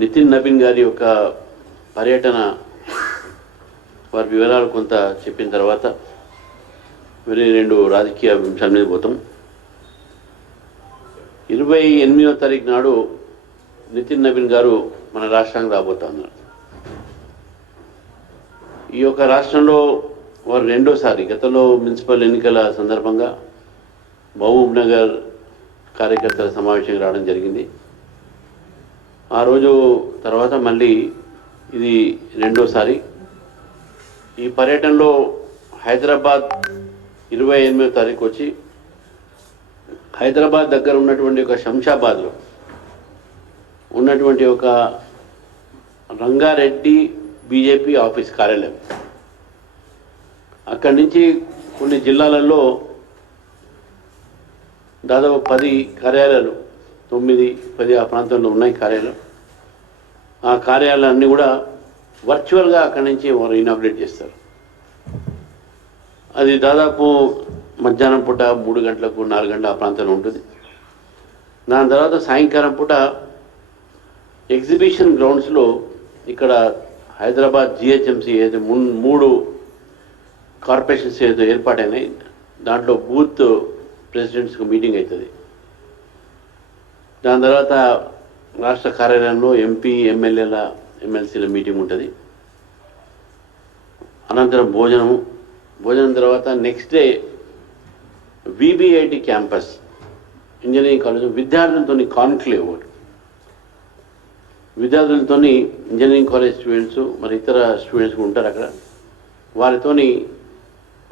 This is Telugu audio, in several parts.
నితిన్ నవీన్ గారి యొక్క పర్యటన వారి వివరాలు కొంత చెప్పిన తర్వాత వేరే రెండు రాజకీయ అంశాల మీద పోతాం. 28వ తారీఖు నాడు నితిన్ నవీన్ గారు మన రాష్ట్రానికి రాబోతున్నారు. ఈ యొక్క రాష్ట్రంలో వారు రెండోసారి గతంలో మున్సిపల్ ఎన్నికల సందర్భంగా మహబూబ్ నగర్ కార్యకర్తల సమావేశానికి రావడం జరిగింది. ఆ రోజు తర్వాత మళ్ళీ ఇది రెండోసారి. ఈ పర్యటనలో హైదరాబాద్ 28వ తారీఖు వచ్చి హైదరాబాద్ దగ్గర ఉన్నటువంటి ఒక శంషాబాద్లో ఉన్నటువంటి ఒక రంగారెడ్డి బీజేపీ ఆఫీస్ కార్యాలయం, అక్కడి నుంచి కొన్ని జిల్లాలలో దాదాపు 10 కార్యాలయాలు, 9-10 ఆ ప్రాంతంలో ఉన్నాయి కార్యాలయం. ఆ కార్యాలయాలన్నీ కూడా వర్చువల్గా అక్కడి నుంచి వారు ఇనాగ్రేట్ చేస్తారు. అది దాదాపు మధ్యాహ్నం పూట 3 గంటలకు 4 గంటల ఆ ప్రాంతంలో ఉంటుంది. దాని తర్వాత సాయంకాలం పూట ఎగ్జిబిషన్ గ్రౌండ్స్లో ఇక్కడ హైదరాబాద్ జిహెచ్ఎంసీ ఏదైతే 3 కార్పొరేషన్స్ ఏదో ఏర్పాటైనాయి, దాంట్లో బూత్ ప్రెసిడెంట్స్కి మీటింగ్ అవుతుంది. దాని తర్వాత రాష్ట్ర కార్యాలయంలో ఎంపీ ఎమ్మెల్యేల ఎమ్మెల్సీల మీటింగ్ ఉంటుంది. అనంతరం భోజనం తర్వాత next day VBIT campus engineering college విద్యార్థులతో కాన్క్లేవ్, విద్యార్థులతో ఇంజనీరింగ్ కాలేజ్ స్టూడెంట్స్ మరి ఇతర స్టూడెంట్స్ ఉంటారు అక్కడ. వారితోని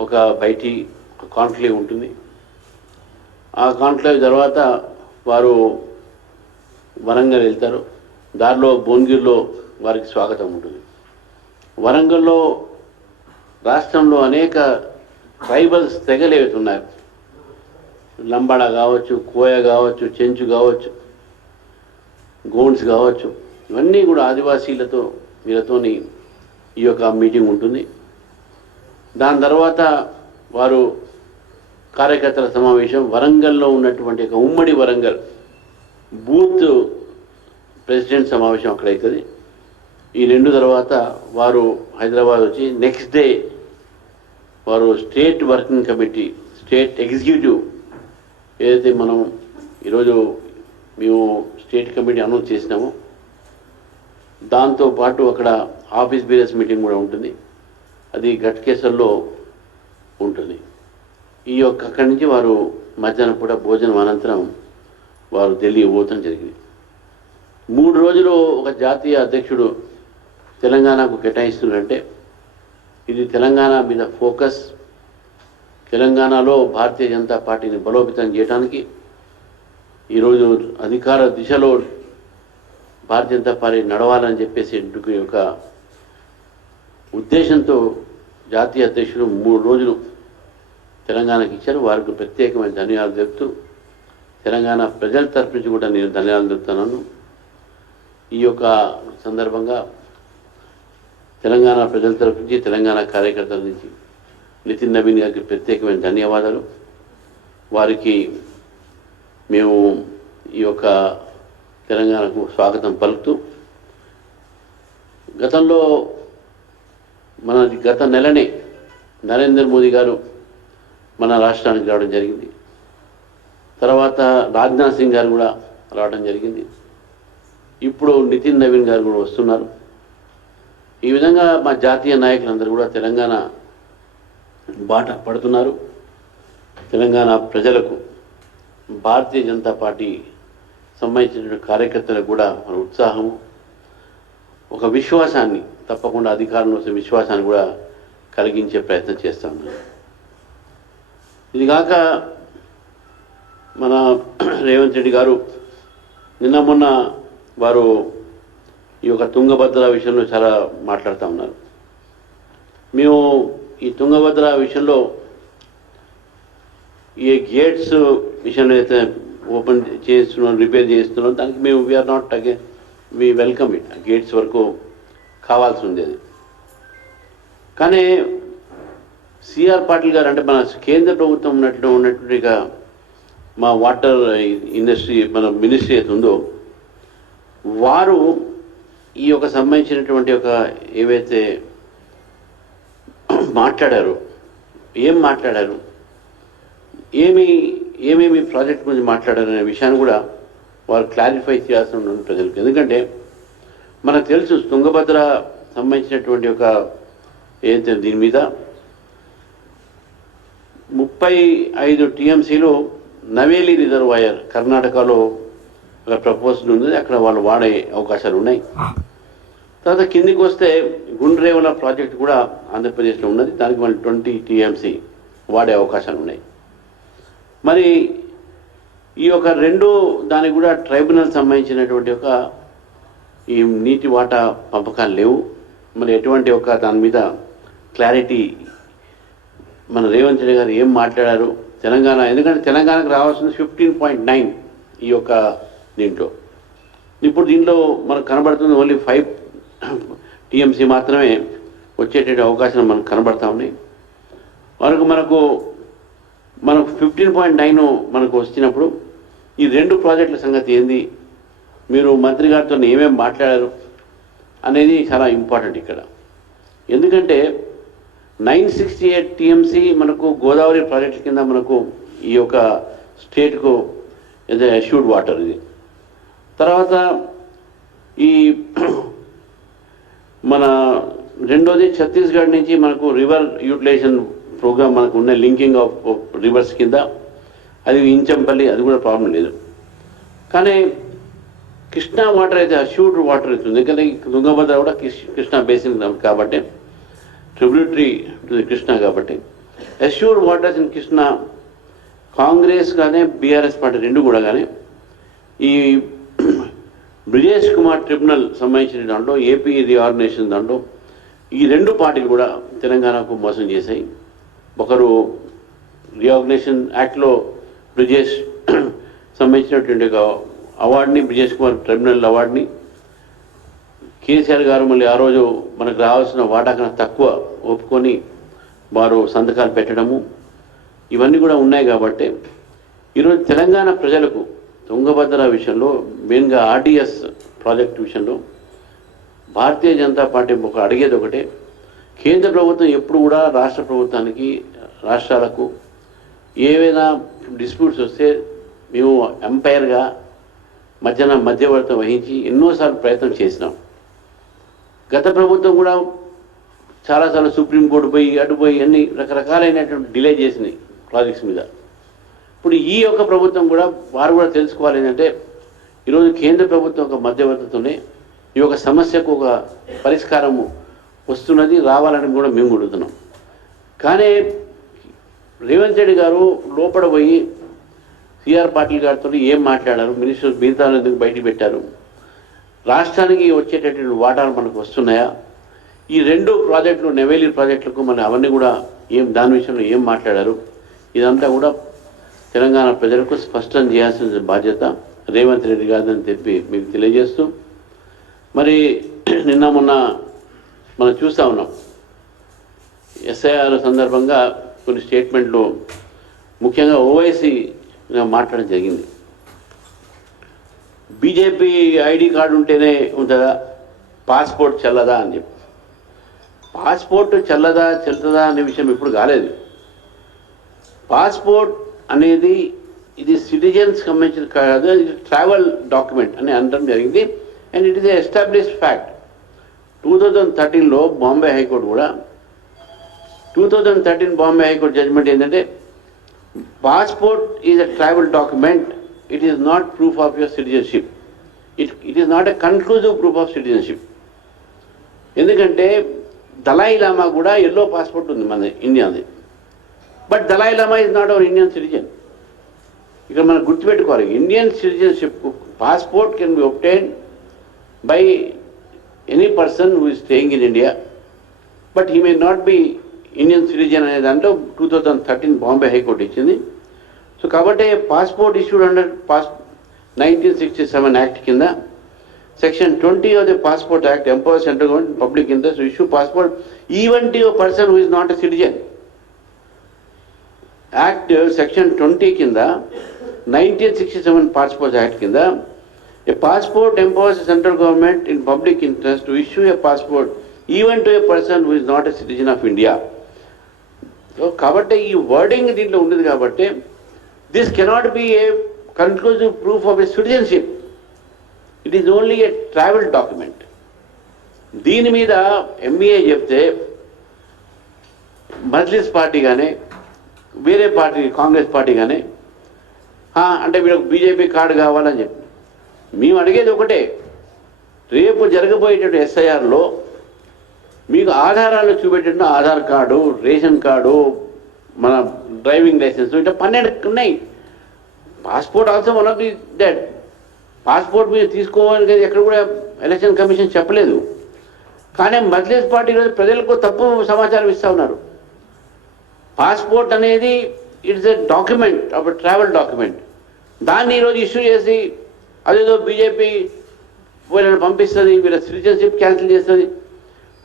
ఒక బయటి కాన్క్లేవ్ ఉంటుంది. ఆ కాన్క్లేవ్ తర్వాత వారు వరంగల్ వెళ్తారు. దారిలో భువనగిరిలో వారికి స్వాగతం ఉంటుంది. వరంగల్లో రాష్ట్రంలో అనేక ట్రైబల్స్ తెగలు ఏవైతున్నాయి, లంబాడ కావచ్చు, కోయ కావచ్చు, చెంచు కావచ్చు, గోండ్స్ కావచ్చు, ఇవన్నీ కూడా ఆదివాసీలతో వీళ్ళతోని ఈ యొక్క మీటింగ్ ఉంటుంది. దాని తర్వాత వారు కార్యకర్తల సమావేశం వరంగల్లో ఉన్నటువంటి ఒక ఉమ్మడి వరంగల్ బూత్ ప్రెసిడెంట్ సమావేశం అక్కడ అవుతుంది. ఈ రెండు తర్వాత వారు హైదరాబాద్ వచ్చి నెక్స్ట్ డే వారు state working committee, state executive ఏదైతే మనం ఈరోజు మేము స్టేట్ కమిటీ అనౌన్స్ చేసినామో దాంతోపాటు అక్కడ ఆఫీస్ బేరర్స్ మీటింగ్ కూడా ఉంటుంది. అది ఘట్కేసర్లో ఉంటుంది. ఈ యొక్క అక్కడి నుంచి వారు మధ్యాహ్నం పూట భోజనం అనంతరం వారు ఢిల్లీ పోవటం జరిగింది. 3 రోజులు ఒక జాతీయ అధ్యక్షుడు తెలంగాణకు కేటాయిస్తున్నారంటే ఇది తెలంగాణ మీద ఫోకస్, తెలంగాణలో భారతీయ జనతా పార్టీని బలోపేతం చేయడానికి ఈరోజు అధికార దిశలో భారతీయ జనతా పార్టీ నడవాలని చెప్పేసి ఒక ఉద్దేశంతో జాతీయ అధ్యక్షుడు 3 రోజులు తెలంగాణకి ఇచ్చారు. వారికి ప్రత్యేకమైన ధన్యవాదాలు చెప్తూ తెలంగాణ ప్రజల తరఫు నుంచి కూడా నేను ధన్యవాదాలు చెప్తున్నాను. ఈ యొక్క సందర్భంగా తెలంగాణ ప్రజల తరఫు నుంచి, తెలంగాణ కార్యకర్తల నుంచి నితిన్ నవీన్ గారికి ప్రత్యేకమైన ధన్యవాదాలు. వారికి మేము ఈ యొక్క తెలంగాణకు స్వాగతం పలుకుతూ గతంలో గత నెలనే నరేంద్ర మోదీ గారు మన రాష్ట్రానికి రావడం జరిగింది. తర్వాత రాజ్నాథ్ సింగ్ గారు కూడా రావడం జరిగింది. ఇప్పుడు నితిన్ నవీన్ గారు కూడా వస్తున్నారు. ఈ విధంగా మా జాతీయ నాయకులందరూ కూడా తెలంగాణ బాట పడుతున్నారు. తెలంగాణ ప్రజలకు భారతీయ జనతా పార్టీ సంబంధించిన కార్యకర్తలకు కూడా మన ఉత్సాహము, ఒక విశ్వాసాన్ని, తప్పకుండా అధికారంలో వచ్చే విశ్వాసాన్ని కూడా కలిగించే ప్రయత్నం చేస్తూ ఉన్నారు. ఇది కాక మన రేవంత్ రెడ్డి గారు నిన్న మొన్న వారు ఈ యొక్క తుంగభద్ర విషయంలో చాలా మాట్లాడుతూ ఉన్నారు. మేము ఈ తుంగభద్ర విషయంలో ఈ గేట్స్ విషయంలో అయితే ఓపెన్ చేస్తున్నాం, రిపేర్ చేస్తున్నాం, దానికి మేము we are not again, we welcome it. Gates వరకు కావాల్సి ఉంది అది. కానీ సిఆర్ పాటిల్ గారు అంటే మన కేంద్ర ప్రభుత్వం ఉన్నట్టుగా మా వాటర్ ఇండస్ట్రీ మన మినిస్ట్రీ అయితే ఉందో వారు ఈ యొక్క సంబంధించినటువంటి ఒక ఏవైతే మాట్లాడారు, ఏం మాట్లాడారు, ఏమేమి ప్రాజెక్ట్ గురించి మాట్లాడారు అనే విషయాన్ని కూడా వారు క్లారిఫై చేయాల్సి ఉంటుంది ప్రజలకు. ఎందుకంటే మనకు తెలుసు తుంగభద్ర సంబంధించినటువంటి ఒక ఏదైతే దీని మీద 35 టీఎంసీలో నవేలి రిజర్వాయర్ కర్ణాటకలో ఒక ప్రపోజల్ ఉంది, అక్కడ వాళ్ళు వాడే అవకాశాలు ఉన్నాయి. తర్వాత కిందికి వస్తే గుండ్రేవల ప్రాజెక్ట్ కూడా ఆంధ్రప్రదేశ్లో ఉన్నది, దానికి మళ్ళీ 20 టీఎంసీ వాడే అవకాశాలు ఉన్నాయి. మరి ఈ యొక్క రెండు దానికి కూడా ట్రైబ్యునల్ సంబంధించినటువంటి ఒక ఈ నీటి వాటా పంపకాలు లేవు. మరి ఎటువంటి ఒక దాని మీద క్లారిటీ మన రేవంత్ రెడ్డి గారు ఏం మాట్లాడారు తెలంగాణ, ఎందుకంటే తెలంగాణకు రావాల్సింది 15.9 ఈ యొక్క దీంట్లో. ఇప్పుడు దీంట్లో మనకు కనబడుతుంది ఓన్లీ 5 టీఎంసీ మాత్రమే వచ్చేటువంటి అవకాశం మనకు కనబడతా ఉన్నాయి. మనకు 15.9 మనకు వచ్చినప్పుడు ఈ రెండు ప్రాజెక్టుల సంగతి ఏంది, మీరు మంత్రి గారితో ఏమేమి మాట్లాడారు అనేది చాలా ఇంపార్టెంట్ ఇక్కడ. ఎందుకంటే 968 టీఎంసీ మనకు గోదావరి ప్రాజెక్టు కింద మనకు ఈ యొక్క స్టేట్కు ఏదో అష్యూర్డ్ వాటర్ ఇది. తర్వాత ఈ మన రెండోది ఛత్తీస్గఢ్ నుంచి మనకు రివర్ యూటిలైజేషన్ ప్రోగ్రామ్ మనకు ఉన్న లింకింగ్ ఆఫ్ రివర్స్ కింద అది ఇంచంపల్లి, అది కూడా ప్రాబ్లం లేదు. కానీ కృష్ణా వాటర్ అయితే అష్యూర్డ్ వాటర్ అవుతుంది, ఎందుకంటే తుంగభద్ర కూడా కృష్ణా బేసిన్ కాబట్టి ట్రిబ్యూటరీ టు ది కృష్ణా కాబట్టి assured waters in Krishna Congress కానీ బీఆర్ఎస్ పార్టీ రెండు కూడా కానీ ఈ బ్రిజేష్ కుమార్ ట్రిబ్యునల్ సంబంధించిన దాంట్లో ఏపీ రీఆర్గనైజేషన్ దాంట్లో ఈ రెండు పార్టీలు కూడా తెలంగాణకు మోసం చేశాయి. ఒకరు రీఆర్గనైజేషన్ యాక్ట్లో బ్రిజేష్ సంబంధించినటువంటి ఒక అవార్డుని, బ్రిజేష్ కుమార్ ట్రిబ్యునల్ అవార్డుని కేసీఆర్ గారు మళ్ళీ ఆ రోజు మనకు రావాల్సిన వాటా కన్నా తక్కువ ఒప్పుకొని వారు సంతకాలు పెట్టడము ఇవన్నీ కూడా ఉన్నాయి. కాబట్టి ఈరోజు తెలంగాణ ప్రజలకు తుంగభద్ర విషయంలో మెయిన్గా ఆర్డిఎస్ ప్రాజెక్టు విషయంలో భారతీయ జనతా పార్టీ ఒక అడిగేది ఒకటే, కేంద్ర ప్రభుత్వం ఎప్పుడు కూడా రాష్ట్ర ప్రభుత్వానికి రాష్ట్రాలకు ఏవైనా డిస్ప్యూట్స్ వస్తే మేము ఎంపైర్గా మధ్యవర్తం వహించి ఎన్నోసార్లు ప్రయత్నం చేసినాం. గత ప్రభుత్వం కూడా చాలాసార్లు సుప్రీంకోర్టు పోయి అటుపోయి అన్ని రకరకాలైనటువంటి డిలే చేసినాయి ప్రాజెక్ట్స్ మీద. ఇప్పుడు ఈ యొక్క ప్రభుత్వం కూడా వారు కూడా తెలుసుకోవాలి ఏంటంటే ఈరోజు కేంద్ర ప్రభుత్వం ఒక మధ్యవర్తితోనే ఈ యొక్క సమస్యకు ఒక పరిష్కారము వస్తున్నది, రావాలని కూడా మేము అడుగుతున్నాం. కానీ రేవంత్ రెడ్డి గారు లోపల పోయి సిఆర్ పాటిల్ గారితో ఏం మాట్లాడారు, మినిస్టర్స్ మిగతాలు ఎందుకు బయట పెట్టారు, రాష్ట్రానికి వచ్చేటటువంటి వాటాలు మనకు వస్తున్నాయా, ఈ రెండు ప్రాజెక్టులు నెవేలి ప్రాజెక్టులకు మన అవన్నీ కూడా దాని విషయంలో ఏం మాట్లాడారు, ఇదంతా కూడా తెలంగాణ ప్రజలకు స్పష్టం చేయాల్సిన బాధ్యత రేవంత్ రెడ్డి గారిని చెప్పి మీకు తెలియజేస్తూ, మరి నిన్న మొన్న మనం చూస్తూ ఉన్నాం ఎస్ఐఆర్ సందర్భంగా కొన్ని స్టేట్మెంట్లు ముఖ్యంగా ఓవైసీ మాట్లాడడం జరిగింది. బీజేపీ ఐడి కార్డు ఉంటేనే ఉంటుందా, పాస్పోర్ట్ చెల్లదా అని చెప్పి. పాస్పోర్ట్ చెల్లుతుందా అనే విషయం ఇప్పుడు కాలేదు. పాస్పోర్ట్ అనేది ఇది సిటిజన్స్ సంబంధించిన కాదు, ఇది ట్రావెల్ డాక్యుమెంట్ అని అనడం జరిగింది. And it is established fact. 2013లో బాంబే హైకోర్టు కూడా 2013 బాంబే హైకోర్టు జడ్జిమెంట్ ఏంటంటే passport is a travel document, it is not proof of your citizenship, it is not a conclusive proof of citizenship. ఎందుకంటే దలాయి లామా కూడా ఎల్లో పాస్పోర్ట్ ఉంది మన ఇండియాది, but Dalai Lama is not our Indian citizen. ఇక్కడ మనం గుర్తుపెట్టుకోవాలి, Indian citizenship passport can be obtained by any person who is staying in India, but he may not be Indian citizen అనే దాంట్లో 2013 బాంబే హైకోర్టు ఇచ్చింది. సో కాబట్టి పాస్పోర్ట్ ఇష్యూడ్ అండర్ 1967 యాక్ట్ కింద section 20 of the Passport Act empowers central government and public interest to issue passport even to a person who is not a citizen. Act section 20 కింద 1967 Passport Act కింద A passport empowers the central government in public interest to issue a passport even to a person who is not a citizen of India. So కాబట్టి ఈ వర్డింగ్ దీంట్లో ఉండేది కాబట్టి this cannot be A conclusive proof of a citizenship. It is only A travel document. దీని మీద ఎంఈఏ చెప్తే మజ్లిస్ పార్టీ కానీ వేరే పార్టీ కాంగ్రెస్ పార్టీ కానీ అంటే వీళ్ళకి బీజేపీ కార్డు కావాలని చెప్పి మేము అడిగేది ఒకటే, రేపు జరగబోయేటటువంటి ఎస్ఐఆర్లో మీకు ఆధారాలు చూపెట్టిన ఆధార్ కార్డు, రేషన్ కార్డు, మన డ్రైవింగ్ లైసెన్స్ ఇట్లా 12 ఉన్నాయి. Passport also one of the that. Passport మీరు తీసుకోవాలి ఎక్కడ కూడా ఎలక్షన్ కమిషన్ చెప్పలేదు. కానీ మజ్లిస్ పార్టీ ఈరోజు ప్రజలకు తప్పు సమాచారం ఇస్తూ ఉన్నారు. పాస్పోర్ట్ అనేది it's a document of travel document. దాన్ని ఈరోజు ఇష్యూ చేసి అదేదో బీజేపీ వీళ్ళని పంపిస్తుంది, వీళ్ళ సిటిజన్షిప్ క్యాన్సిల్ చేస్తుంది.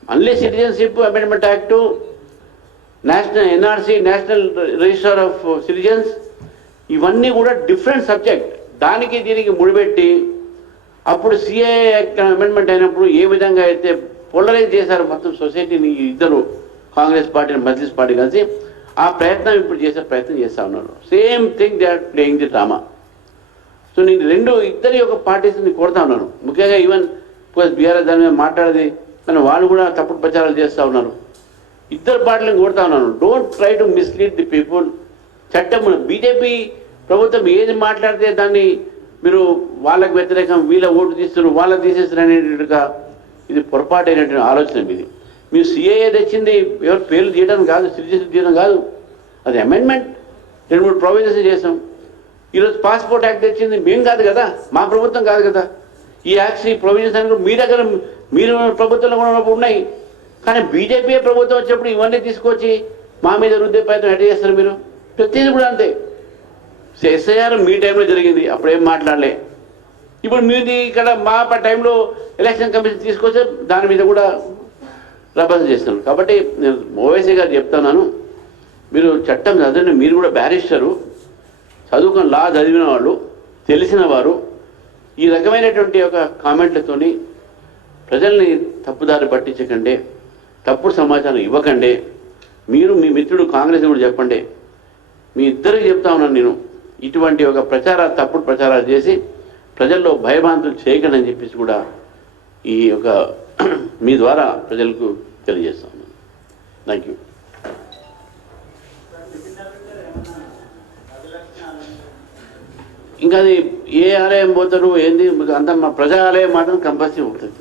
మళ్ళీ citizenship amendment act, national NRC, national register of citizens, ఇవన్నీ కూడా డిఫరెంట్ సబ్జెక్ట్. దానికి దీనికి ముడిపెట్టి అప్పుడు సిఏఏ యాక్ట్ అమెండ్మెంట్ అయినప్పుడు ఏ విధంగా అయితే పోలరైజ్ చేశారు మొత్తం సొసైటీని ఇద్దరు కాంగ్రెస్ పార్టీ మజ్లిస్ పార్టీ కలిసి, ఆ ప్రయత్నం ఇప్పుడు చేసే ప్రయత్నం చేస్తూ ఉన్నారు. Same thing they are playing the drama. So నేను ఇద్దరి యొక్క పార్టీస్ని కోరుతా ఉన్నాను. ముఖ్యంగా ఈవెన్ బీఆర్ఎస్ దాని మీద మాట్లాడేది కానీ వాళ్ళు కూడా తప్పుడు ప్రచారాలు చేస్తూ ఉన్నారు. ఇద్దరు పార్టీలను కోరుతా ఉన్నాను, don't try to mislead the people. చట్టం బీజేపీ ప్రభుత్వం ఏది మాట్లాడితే దాన్ని మీరు వాళ్ళకు వ్యతిరేకం, వీళ్ళ ఓటు తీస్తున్నారు, వాళ్ళకి తీసేస్తారు అనేట్టుగా ఇది పొరపాటైనటువంటి ఆలోచన ఇది. మీరు సిఏఏ తెచ్చింది ఎవరు పేర్లు తీయడం కాదు, సిటిజన్షిప్ తీయడం కాదు, అది అమెండ్మెంట్. 2-3 ప్రొవిజన్స్ చేసాం. ఈరోజు పాస్పోర్ట్ యాక్ట్ తెచ్చింది మేము కాదు కదా, మా ప్రభుత్వం కాదు కదా. ఈ యాక్ట్స్, ఈ ప్రొవిజన్స్ అని మీ దగ్గర మీరు ప్రభుత్వంలో కూడా ఉన్నప్పుడు ఉన్నాయి. కానీ బీజేపీ ప్రభుత్వం వచ్చినప్పుడు ఇవన్నీ తీసుకొచ్చి మా మీద రుద్దే ప్రయత్నం ఎట్లా చేస్తారు మీరు? ప్రతిదీ కూడా అంతే. ఎస్ఐఆర్ మీ టైంలో జరిగింది, అప్పుడేం మాట్లాడలే. ఇప్పుడు మీది ఇక్కడ మా టైంలో ఎలక్షన్ కమిషన్ తీసుకొస్తే దాని మీద కూడా రభస చేస్తున్నారు. కాబట్టి నేను ఓవైసీ గారు చెప్తున్నాను, మీరు చట్టం చదివిన, మీరు కూడా బ్యారిస్టరు, చదువుకున్న లా చదివిన వాళ్ళు, తెలిసిన వారు, ఈ రకమైనటువంటి ఒక కామెంట్లతోని ప్రజల్ని తప్పుదారి పట్టించకండి, తప్పుడు సమాచారం ఇవ్వకండి. మీరు మీ మిత్రుడు కాంగ్రెస్ కూడా చెప్పండి. మీ ఇద్దరికి చెప్తా ఉన్నాను నేను, ఇటువంటి ఒక తప్పుడు ప్రచారాలు చేసి ప్రజల్లో భయభ్రాంతులు చేయకండి అని చెప్పేసి కూడా ఈ యొక్క మీ ద్వారా ప్రజలకు తెలియజేస్తాను. Thank you. ఇంకా అది ఏ ఆలయం పోతారు ఏంది అంత, మా ప్రజా ఆలయం మాత్రం కంపల్సరీ ఉంటుంది.